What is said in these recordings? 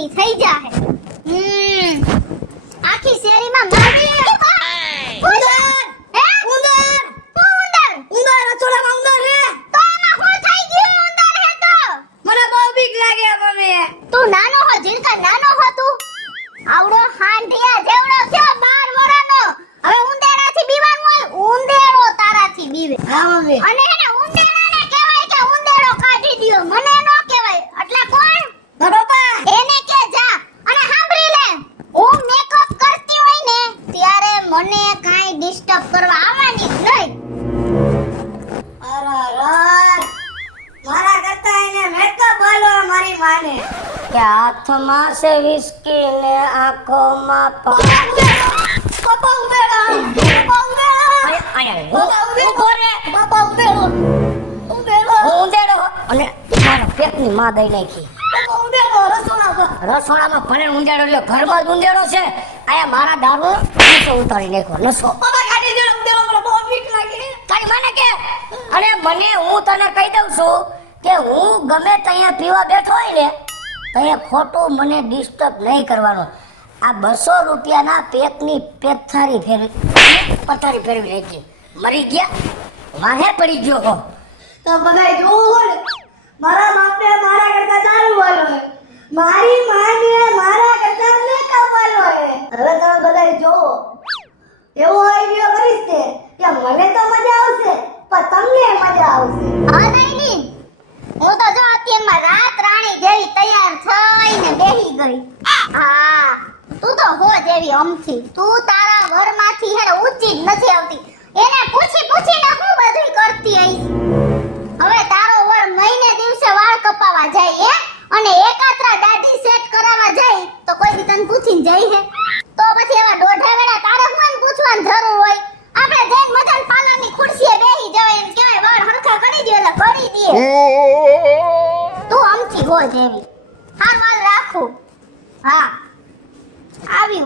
ની થઈ જાહે આખી શેરીમાં મારી ઉંદર હે ઉંદર તું ઉંદર રસોડામાં ઉંદર રે તો એમાં શું થઈ ગયું ઉંદર હે તો મને બહુ બીક લાગે મમ્મી તું નાનો હો જીલકા નાનો હો તું આવડો હાંડિયા જેવડો થયો 12 વર્ષનો હવે ઉંદેડાથી બીવાનું હોય ઉંદેડો તારાથી બીવે હા મમ્મી અને હે ને ઉંદેડાને કહેવાય કે ઉંદેડો કાઢી દ્યો મને નો કહેવાય એટલે કોણ બરોબર એને કે જા અને સાંભળી લે હું મેકઅપ કરતી હોય ને ત્યારે મને કાઈ ડિસ્ટર્બ કરવા આવવાની જ નહીં અરર મારા કરતા એને મેકઅપ બોલો મારી માને કે હાથમાં છે વિસ્કી ને આંખોમાં બાપા ઉમેરા અને મારા પેટની માં દઈ નાખી રસોડામાં ભલે ઉંદેડો લ્યો ઘરમાં જ ઉંદેડો છે આયા મારા દારૂ નસો ઉતારી નાખ્યો નસો તારી મને કે અરે મને હું તને કહી દઉં છું કે હું ગમે ત્યાં પીવા બેઠો હોય ને ત્યાં ખોટું મને ડિસ્ટર્બ નહીં કરવાનો આ 200 રૂપિયાના પેકની પેથારી પથારી ફેરવી નાખી મરી ગયા વાહે પડી ગયો હો તો બધાય જોવું હોય મારા બાપને મારા કરતા દારૂ વાળો હે મારી માને મારા કરતા મેકઅપ વાળો હે હવે તમે બધાય જોવો એવો આઈડિયા કરીશ તે કે મને તો મજા આવશે પણ તમને મજા આવશે હા નહીં હું તો જો અત્યારમાં રાત રાણી જેવી તૈયાર થઈને બેહી ગઈ હા તું તો હો જેવી અમથી તું તારા ઘરમાંથી હેને ઊંચી જ નથી આવતી એને પૂછીને હું બધું કરતી આઈશ હવે તારો વર મહિને દિવસે વાળ કપાવા જાય હે અને એકાત્રા દાઢી સેટ કરાવવા જાય તો કોઈ દી તને પૂછીને જાય હે તો પછી એવા દોઢા વેડા તારે કોણ પૂછવાની જરૂર હોય આપણે જઈને મજાન પાર્લરની ખુરશીએ બેહી જવાય એમ કહેવાય વાળ હરખા કરી દે એટલે કરી દે તું અમથી હો જેવી હાર વાળ રાખું હા આવી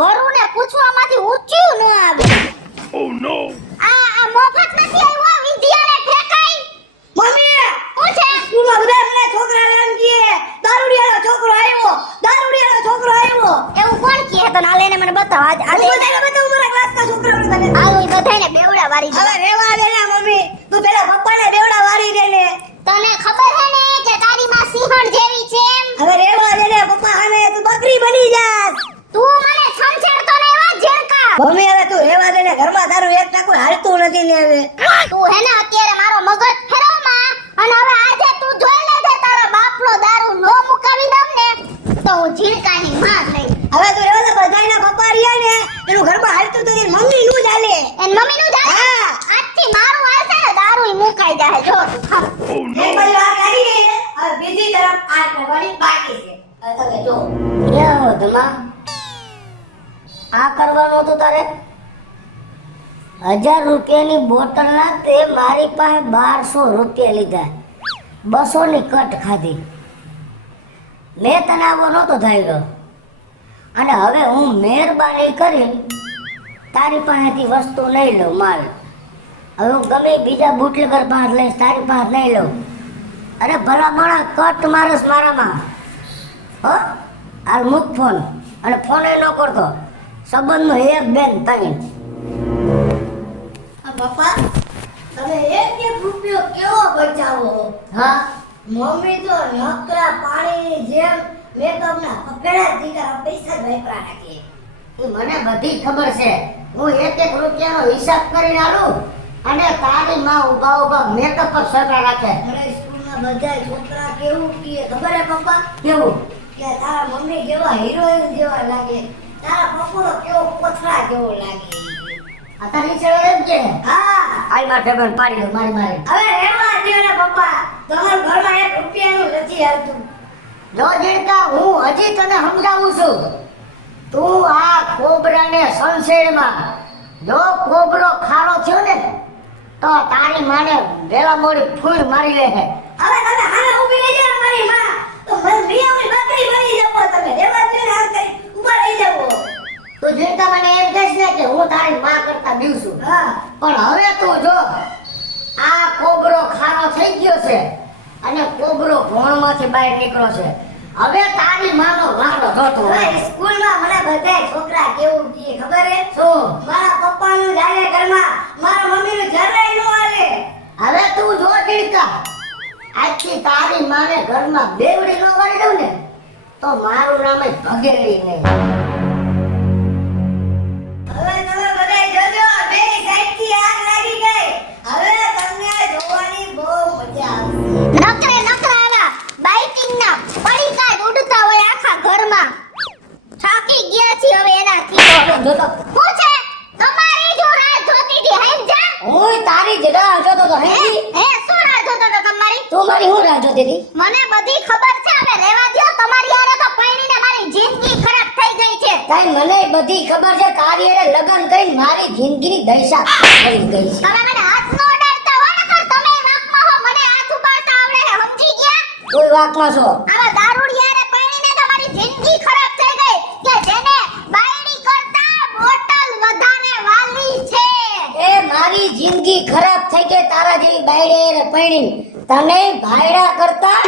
વરુને પૂછવામાંથી ઊંચ્યું ન આવે ઓ નો આ મોફત નથી આવ્યો વિદ્યાને ઠેકાઈ મમ્મી પૂછે સ્કૂલમાં બધા મને છોકરા એમ કહે દારૂડિયાનો છોકરો આવ્યો એવું કોણ કહે તને આલે ને મને બતાવ આજ બતાવ મારા ક્લાસના છોકરાઓને તને આલો ઈ બધાને બેવડા વારી હવે રેવા દે ને મમ્મી તું પેલા પપ્પાને બેવડા વારી દે ને તને ખબર હે ને કે તારી માં સિંહણ જેવી છે એમ હવે રેવા દે ને પપ્પા હામે તું બકરી બની જાસ તું મને છંછેડતો ને એવા જેણકા મમ્મી હવે તું રેવા દે ને ઘરમાં તારું એક ટાકું હાલતું નથી ને હવે તું હે ને અત્યારે મારો મગજ ફેરવમાં અને હવે આજે તું જોઈ લેજે તારા બાપનો દારૂ નો મુકાવી દમ ને તો હું ઝીણકાની માં થઈ હવે તું રેવા દે બધાયના પપ્પા રહ્યા ને એનું ઘરમાં હાલતું તો મમ્મી નું ચાલે એન મમ્મી નું ચાલે હા આજથી મારું હાલશે ને દારૂ મુકાઈ જાય જો એ બધી વાત કરી ગઈ ને હવે બીજી તરફ આ કરવાની બાકી છે હવે તમે જો યો ધમા આ કરવાનું હતું તારે 1000 રૂપિયાની બોટલના તે મારી પાસે 1200 રૂપિયા લીધા 200 ની કટ ખાધી મેં તને આવો નહોતો ધાર્યો અને હવે હું મહેરબાની કરીને તારી પાસેથી વસ્તુ નહીં લઉં માલ હવે હું ગમે બીજા બુટલેગર પાસે લઈશ તારી પાસે નહીં લઉં અરે ભલા માણા કટ મારસ મારામાં હો હાલ મૂક ફોન અને ફોન ન કરતો સંબંધનો એક બેન તઈ પપ્પા તમે એક રૂપિયો કેવો બચાવો હા મમ્મી તો નકરા પાણીની જેમ મેકઅપના પકડા દીકરા પૈસા જ વાપરા નાખી મને બધી ખબર છે હું એક રૂપિયાનો હિસાબ કરીને આલું અને તારી માં ઉભા મેકઅપ પર સગા રાખે અરે સ્કૂલના બધા છોકરા કેવું કહે ખબર હે પપ્પા કેવું કે તારા મમ્મી જેવા હીરોઈન જેવા લાગે તારા પપ્પો કેવો પથરા જેવો લાગે તારી ચડે એમ કે હા આઈ માટે પણ પાડી દો મારી હવે રેવા દે ને પપ્પા તમાર ઘરમાં 1 રૂપિયાનું નથી આવતું જો જેડકા હું હજી તને સમજાવું છું તું આ કોબરાને સંશેરમાં જો કોબરો ખારો થયો ને તો તારી માને વેલા મોડી ફૂર મારી લે હે હવે તમે હામે ઊભી રહી જા મારી માં તો મને મિયાની બકરી બની જાવ તમે રેવા દે ને આમ કરી ઊભા રહી જાવ તો જેડકા મને એમ કહેશ ને કે હું તારી માં કરતા બીવ છું હા પણ હવે તું જો આ કોબરો ખારો થઈ ગયો છે અને કોબરો ભોણમાંથી બહાર નીકળ્યો છે હવે તારી માનો વારો જોતો સ્કૂલમાં મને બધાય છોકરા કેવું કહે ખબર હે? શું મારા પપ્પાનું જાય ઘરમાં, મારા મમ્મીનું જરાય ન હાલે. હવે તું જો દીકરા આજથી તારી માને ઘરમાં બેવડી ન વાળી દઉં ને તો મારું નામ જ ભગેડી નહીં. હવે તમે બધાય જોજો, બેની સાઈડથી આગ લાગી ગઈ. હવે તમને જોવાની બહુ મજા આવશે. નકરે નકરા આવા બાઇટિંગ ના પડીકા જ ઉડતા હોય આખા ઘરમાં. થાકી ગયા છે હવે એનાથી. જો તો હું છે તમારી જો રાહ જોતી હતી હેમજા. હું તારી જ રાહ જોતો તો હે હે શું રાહ જોતો તો તમારી? તું મારી હું રાહ જોતી હતી? મને બધી ખબર છે, હવે રહેવા દ્યો. તમારી હારે તો પૈણીને મારી જિંદગી ખરાબ થઈ ગઈ છે. તાઈ મને બધી ખબર છે તારી હારે લગન કરીને મારી જિંદગીની દશા કરી ગઈ છે. તમે મને હાથ નો અડાડતા હો, નકર તમે વાકમાં હો. મને હાથ ઉપાડતા આવડે છે, સમજી ગયા? કોઈ વાતમાં છો આવા દારૂડિયાને પૈણીને તમારી જિંદગી ખરાબ થઈ ગઈ કે જેને બાયડી કરતા બોટલ વધારે વાલી છે. એ મારી જિંદગી ખરાબ થઈ ગઈ તારા જેવી બાયડે ને પૈણી. તને ભાયડા કરતા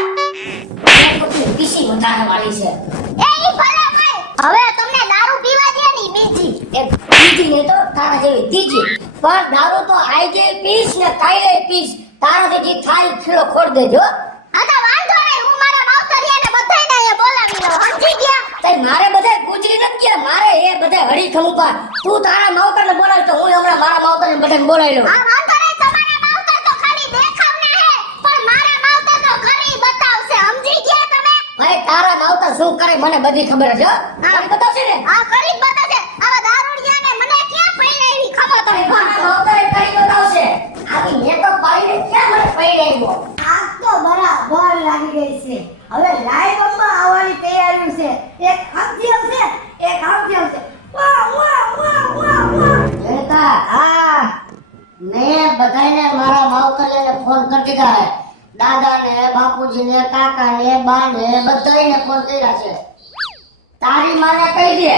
પીસી વધારે વાળી છે. એ ઈ ભલે ભાઈ, હવે તમને દારૂ પીવા દે ની બીજી. એ બીજી ને તો તારા જેવી ત્રીજી. પણ દારૂ તો આજે પીસ ને કાલે પીસ. તારાથી જે થાય ખીલો ખોડ દેજો. હા તો વાંધો નહીં, હું મારા માવતરિયાને બધાયને અહીંયા બોલાવી લઉં, સમજી ગયા? તઈ મારે બધાય ગુજરી નથી ગયા. મારે એ બધાય હળી ખમુપા. તું તારા માવતરને બોલાવ તો હું હમણાં મારા માવતરને બધાને બોલાવી લઉં. હા વાંધો નહીં, તમારા માવતર તો ખાલી દેખાવના હે, પણ મારા માવતર તો કરી બતાવશે, સમજી ગયા તમે? ભાઈ તારા માવતર શું કરે મને બધી ખબર છે હો. હા. મને બતાવશે ને હા કરી જ બતાવશે. આવા દારૂડિયાને મને ક્યાં પૈણાવી ખબર તમે ફોન મારા કરો. માવતરે કરી બતાવશે. આની મેકઅપ પાડીને ક્યાં મને પૈણાવ્યો. આગ તો બરાબર લાગી ગઈ છે. હવે લાઈવમાં આવવાની તૈયારી છે. એક આમથી આવશે, એક આમથી આવશે. વાહ વાહ વાહ વાહ વાહ. જયતા હા મેં બધાયને મારા માવતરને ફોન કરી દીધા હે. દાદાને બાપુજીને કાકાને બાને બધાયને ફોન કર્યા છે. તારી માને કહી દે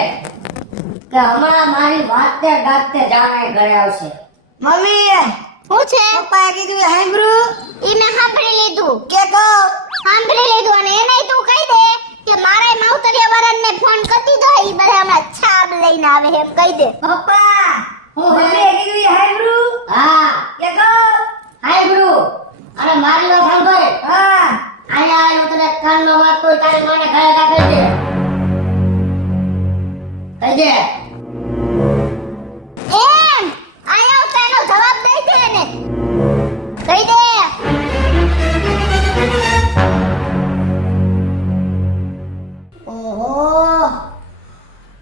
કે હમણાં મારી વાતે ગાતે જાણે ઘરે આવશે. મમ્મી, હું છે? પપ્પાએ કીધું સાંભળ્યું ઈ મેં સાંભળી લીધું. કે કહો? સાંભળી લીધું અને એને તું કહી દે કે મારા માવતરિયા વાળાને ફોન કરી દીધો, ઈ બધા હમણાં છાબ લઈને આવે એમ કહી દે. પપ્પા, હું મમ્મીએ કીધું સાંભળ્યું હા કે કહો? હાય ગુરુ અને મારી વાત સાંભળ. હા. આયા આયો તને કાનમાં વાત કોઈ તારી માને ઘરે રાખી દે. કહી દે એમ આયો તેનો જવાબ દઈ દે ને. કહી દે. ઓહો,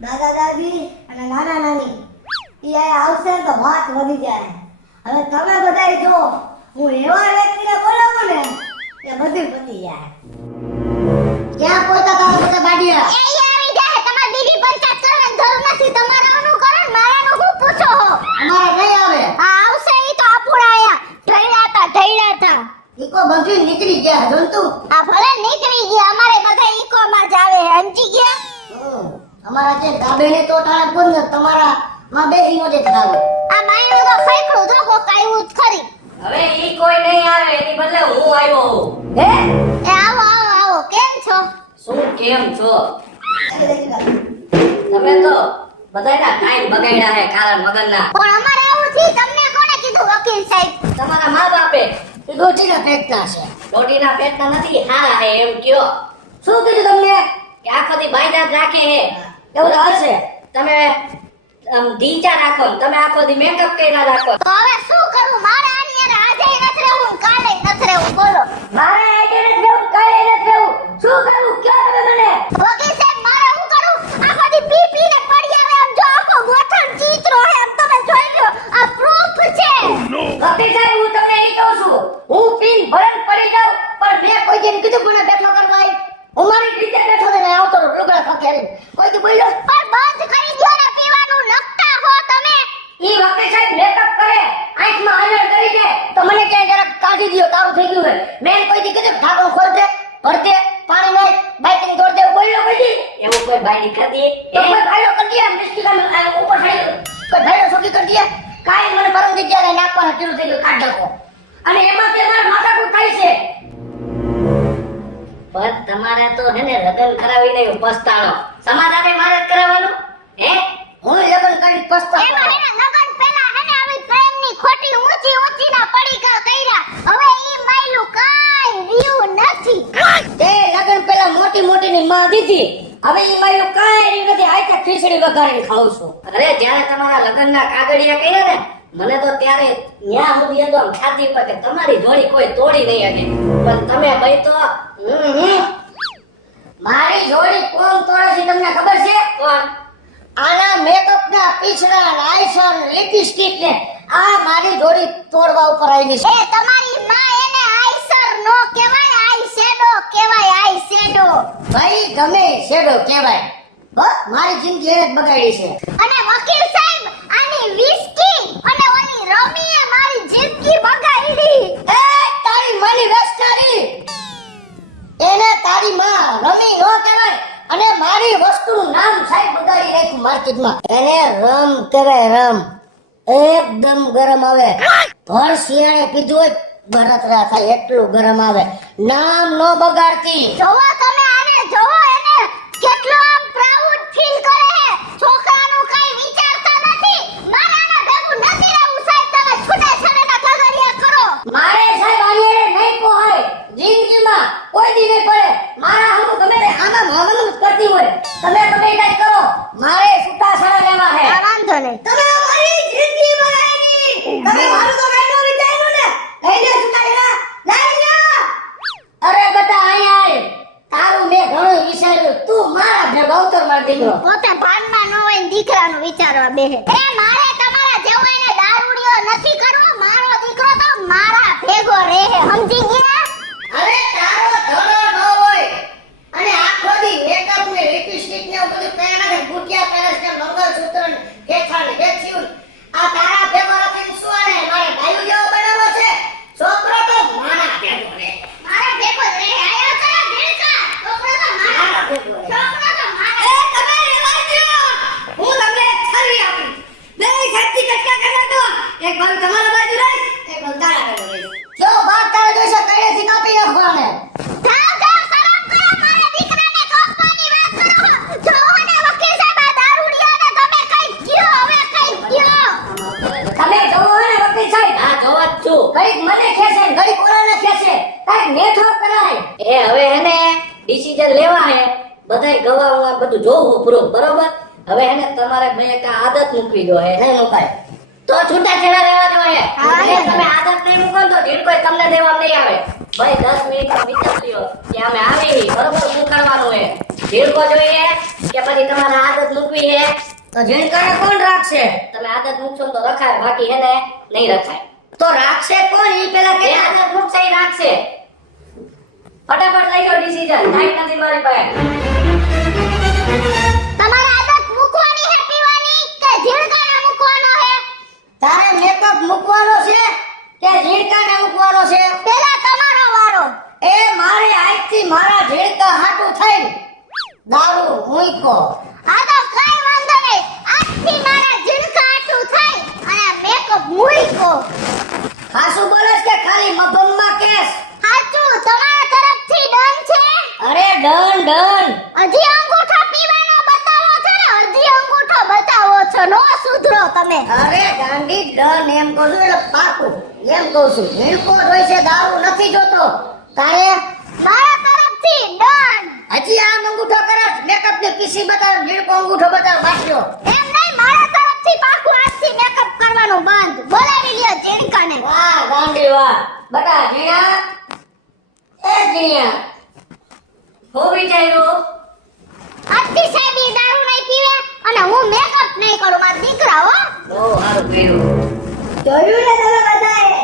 દાદા દાદી અને નાના નાની ઈ આ આવશે ને તો વાત વધી જાય. હવે તમે બધાય જો, હું એવા વ્યક્તિને બોલાવું ને કે બધું પતી જાય. ક્યાં પોતા તારા પોતા બાડિયા. એ ઈ આવી જાય. તમારે બીજી પંચાયત કરવાની જરૂર નથી. તમારાનું કરો ને મારાનું હું પૂછો હો. અમારે નહીં આવે. આ આવશે ઈ તો આપુડા આયા ઢળ્યા તા. ઈકો બધી નીકળી ગયા જંતુ. આ ભલે નીકળી ગયા, અમારે બધા ઈકોમાં જ આવે, સમજી ગયા? અમારા જે દાબેને તો ટાણે પૂન ને તમારા માં બેહીનો જે ખાવ. આ બાયણું તો ફેંકડું તો કોક આવ્યું જ ખરી. હવે ઈ કોઈ નહીં આવે એની બદલે હું આવ્યો હું. હે એ આવો આવો આવો, કેમ છો? શું કેમ છો? તમે તો બધાયના ટાઈમ બગાડ્યા હે કારણ વગરના. પણ અમારે આવું થી તમને કોણે કીધું વકીલ સાહેબ? તમારા મા બાપે એ દોટીના ફેંકતા છે. રોટીના પેટના નથી હારા હે એમ કયો. શું કીધું તમને? કે આખો દી બાયદાદ રાખે હે. એવું તો હશે. તમે ઢીંચા રાખો ને તમે આખો દી મેકઅપ કર્યા રાખો. તો હવે શું કરું? મારે આની હારે આજે નથી રહેવું ને કાલે નથી રહેવું, બોલો. મારે આજે નથી રહેવું, કાલે નથી રહેવું. શું કરું કયો તમે મને? વકીલ સાહેબ મારે હું કરું? આખો દી પી પીને પડી આવે, આમ જો આખો ગોઠણ ચીતરો હે, આમ તમે જોઈ લો, આ પ્રૂફ છે. વકીલ સાહેબ હું તમને એ કહું છું, હું પીન ભરણ પડી જાઉં પણ મેં કોઈ જેને કીધું મને બેઠો કરવા આવી. હું મારી રીતે બેઠો ને આવતો રહું લુગડા ખકેરી. કોઈ દી બોલ્યો? પણ બંધ કરી દ્યો ને પીવાનું, નકટા હો તમે. ઈ વકીલ સાહેબ મેકઅપ કરે, આંખમાં આઈલાઇનર કરી દે તો મને ક્યાંય જરાક કાઢી દ્યો, તારું થઈ ગયું હોય. મેં કોઈ દી કીધું ઢાંકણું ખોલ દે, ભર દે, પાણી નાખ, બાઈકની દોડ દે, બોલ્યો કોઈ દી? એવું કોઈ ભાઈ કરી દે તો કોઈ ભાઈલો કરી દે, મિસ્ટીકા ઉપર થઈ કોઈ ભાઈલો છોકી કરી દે. કાંઈ મને પરમ જગ્યાએ નાખવાના શરૂ થઈ ગયું, કાઢ નાખો. અને એમાં તે મારા માથાકૂટ થાય છે. પણ તમારે તો હે ને લગ્ન કરાવીને પસ્તાણો સમાધાને મારે જ કરાવવાનું હે હું લગ્ન કરી એમાં પસ્તાવો હેને લગન પહેલા હેને આવી પ્રેમની ખોટી ઊંચી ઊંચી ના પડીકા કર્યા હવે ઈ માયલું કાઈ રહ્યું નથી તે લગ્ન પેલા મોટી મોટી ની માં દીધી હવે ઈ મારું કાંઈ રહ્યું નથી આઈ ખીચડી વઘારીને ખાઉં છું અરે જ્યારે તમારા લગ્નના કાગળિયા કર્યા ને મને તો ત્યારે ન્યા સુધી એકદમ છાતી પર કે તમારી જોડી કોઈ તોડી નહીં શકે પણ તમે ભાઈ તો મારી જોડી કોણ તોડે છે તમને ખબર છે કોણ આના મેકઅપ ના પીછડા આઈશર લિપસ્ટિક ને આ મારી જોડી તોડવા ઉપર આવી છે એ તમારી માં એને આઈસર નો કહેવાય આઈ શેડો કહેવાય આઈ શેડો ભાઈ ગમે શેડો કહેવાય બસ મારી જિંદગી એને જ બગાડી છે અને વકીલ સાહેબ આની વિસ્કી અને ઓલી રમીએ મારી જિંદગી બગાડી એ તારી માની રસકારી એને તારી માં રમી નો કહેવાય અને મારી વસ્તુનું નામ સાહેબ બગાડી રાખ્યું માર્કેટમાં એને રમ કહેવાય રમ એકદમ ગરમ આવે ભર શિયાળે પીધું હોય બળતરા થાય એટલું ગરમ આવે નામ નો બગાડતી જોવો તમે આને જોવો એને કેટલો આમ પ્રાઉડ ફીલ કરે છે છોકરાનું કઈ વિચારતા નથી મારાના ભેગું નથી રહેવું સાહેબ તમે છૂટા છેડાના કાગળિયા કરો મારે સાહેબ આની હારે નહીં પોહાય જિંદગીમાં કોઈ દી નહીં પડે મારા હમ ગમે તે આમાં મામલું જ કરતી હોય તમે ગમે તે કાંઈ કરો મારે છૂટા છેડા લેવા હે આ વાંધો નહીં તમે મારી જિંદગી બનાવી તમે મારું તો કાંઈ ન વિચાર્યું ને લઈ લે છૂટા છેડા લઈ લે અરે બેટા અહીંયા આય તારું મેં ઘણું વિચાર્યું તું મારા ભેગો અવતર માર દીકરો પોતે ભાનમાં ન હોય ને દીકરાનું વિચારવા બેહે એ મારે તમારા જેવો એને દારૂડિયો નથી કરવો મારો દીકરો તો મારા ભેગો રહે સમજી ગયા અરે તારો ધડો ન હોય અને આખો દી મેકઅપ ને લિપસ્ટિક ને બધું પહેરા ને બુટિયા પહેરે છે મંગળસૂત્ર ને હેઠા ને હેઠ્યું આ તારા ભેગો રાખીને શું આને મારે ભાઈઓ જેવો બનાવવો છે છોકરો તો મારા ભેગો રે મારા ભેગો જ રહે આયો તારા ભેગા છોકરો તો મારા ભેગો રે છોકરો તો મારા એ તમે રેવા દો હું તમને એક છરી આપી બે છત્તી કટકા કરી નાખો એક બાજુ તમારા બાજુ રહી એક બાજુ તારા બાજુ રહી જો બાત તારે જોઈશે કઈથી કાપી નાખવાને જાઓ જાઓ શરમ કરો મારા દીકરાને કાપવાની વાત કરો જો અને વકીલ સાહેબ આ દારૂડિયાને તમે કઈ કયો હવે કઈ કયો તમે જોવો ને વકીલ સાહેબ આ જોવા જ છું ઘડીક મને ખેસે ઘડીક ઓલાને ખેસે કાંઈક નેઠો કરાય એ હવે હેને ડિસિઝન લેવા હે બધાય ગવાવા બધું જોવું પૂરું બરોબર હવે હેને તમારે ભાઈ એક આદત મૂકવી દો હે નહીં મુકાય તો છૂટા છેડા લેવા દો હે હા, જો તમે આદત નહીં મૂકો ને તો ઢીડકોય તમને દેવા નહીં આવે ભાઈ 10 મિનિટ વિચાર લ્યો કે અમે આવી બરોબર શું કરવાનું હે ઢીડકો જોઈએ કે પછી તમારે આદત મૂકવી હે તો જીણકાને કોણ રાખશે તમે આદત મૂકશો ને તો રખાય બાકી હેને નહીં રખાય તો રાખશે કોણ ઈ પેલા એ કે આદત મૂકશે ઈ રાખશે ફટાફટ લઈ લો ડિસિઝન ટાઈમ નથી મારી પાસે તમારે આદત મૂકવાની હે પીવાની કે ઝીણકાને મૂકવાનો હે તારે મેકઅપ મૂકવાનો છે કે જીણકાને મૂકવાનો છે પેલા તમારો વારો એ મારે આજથી મારા જીણકા હાટું થઈ દારૂ મૂકો આ તો કઈ વાંધો નહીં આજથી મારા ઝીણકા આટું થાય અને મેકઅપ મૂકો ખાસું બોલે છે કે ખાલી મફતમાં કેસ સાચું તમારા તરફથી ડન છે અરે ડન ડન હજી અંગૂઠો પીવાનો બતાવો છો ને હજી અંગૂઠો બતાવો છો નો સુધરો તમે અરે ગાંડી ડન એમ કહું છું એટલે પાકું એમ કહું છું જીણકો જોઈ છે દારૂ નથી જોતો તારે મારા તરફથી ડન હજી આ અંગૂઠો કરે મેકઅપ ની પીસી બતાવ જીણકો અંગૂઠો બતાવ બાટલો એમ નહીં મારા તરફથી પાકું આજથી મેકઅપ કરવાનું બંધ બોલાવી લ્યો ઝીણકાને વાહ ગાંડી વાહ બટા જીણા એ જીણા હું વિચાર્યું આજથી સાહેબ ઈ દારૂ નહીં પીવે અને હું મેકઅપ નહીં કરું મારા દીકરા હો બહુ સારું કર્યું જોયું ને તમે બધાએ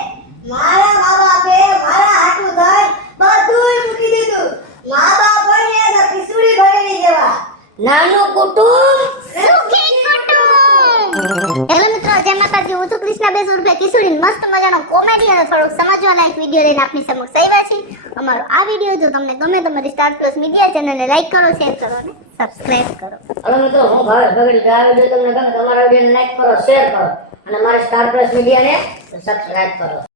મારા મા બાપે મારા હાટું થઈ બધુંય મૂકી દીધું મા બાપ હોય ને તો ખીચડી ભરેલી જેવા નાનું કુટુંબ સુખી કુટુંબ હેલો મિત્રો જય માતાજી હું છું કૃષ્ણા બેસ ઉર્ફે કિશોરી મસ્ત મજાનો કોમેડી અને થોડોક સમજવા લાયક વિડીયો લઈને આપની સમક્ષ આવ્યા છીએ અમારો આ વિડીયો જો તમને ગમે તો મારી સ્ટાર પ્લસ મીડિયા ચેનલને લાઈક કરો શેર કરો અને સબસ્ક્રાઇબ કરો હવે મિત્રો હું ભાવેશ ભગડી આ વિડીયો તમને ગમે તમારા વિડીયોને લાઈક કરો શેર કરો અને મારી સ્ટાર પ્લસ મીડિયાને સબસ્ક્રાઇબ કરો